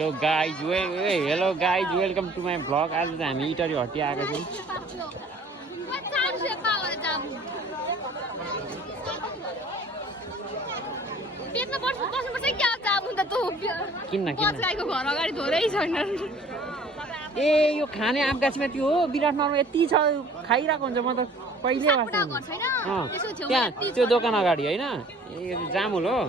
Hello guys welcome to my vlog. आज चाहिँ हामी इटरी हट्टी आएको छौँ। ए यो खाने आमगाछीमा त्यो हो विराटनगरमा यति छ खाइरहेको हुन्छ। म त कहिले त्यहाँ त्यो दोकान अगाडि होइन ए जामुल हो।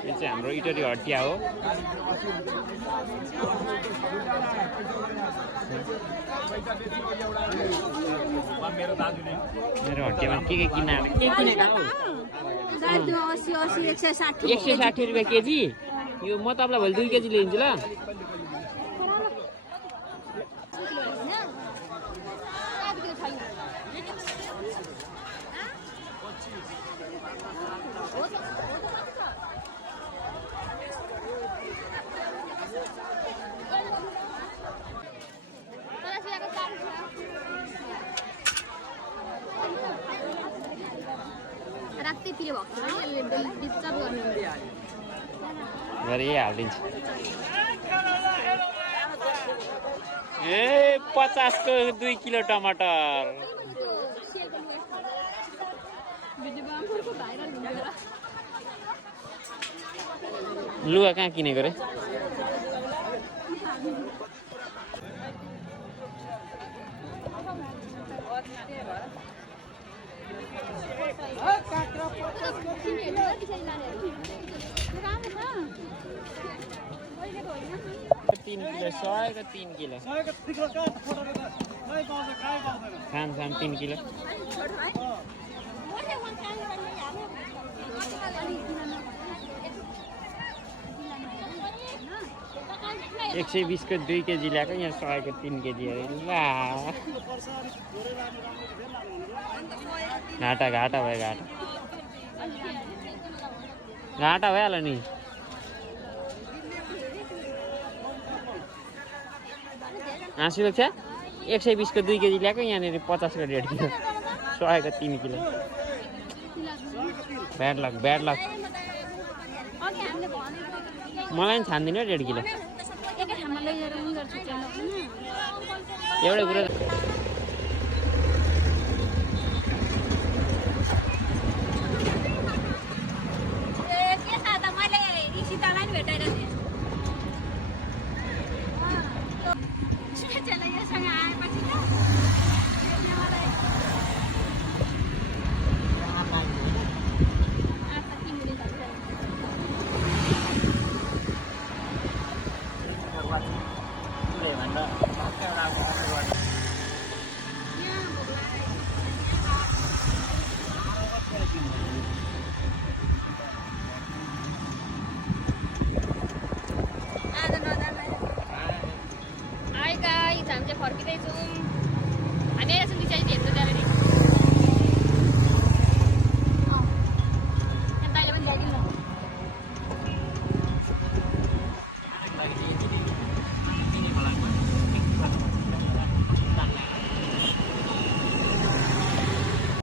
यो चाहिँ हाम्रो इटरी हटिया हो। मेरो हटियामा के किन्न के किनेको हो? 160 रुपियाँ केजी। यो म तपाईँलाई भोलि 2 केजी ल्याइदिन्छु ल। हालिदिन्छु। ए 50 को 2 किलो टमाटर। लुगा कहाँ किनेको रे? तीन किलो 100 का 3 किलो खान 3 किलो 120 को 2 केजी ल्याएको। यहाँ 100 को 3 केजी अरे ला घाटा भयो घाटा भइहाल्यो नि। हाँसी छ 120 को 2 केजी ल्याएको। यहाँनिर 50 को 1.5 किलो 100 को 3 किलो। ब्याड लक मलाई पनि छान्दिनु 1.5 किलो एउटै कुरा। हामी चाहिँ फर्किँदैछौँ। हामी एकछिन चाहिँ भेट्नु जाने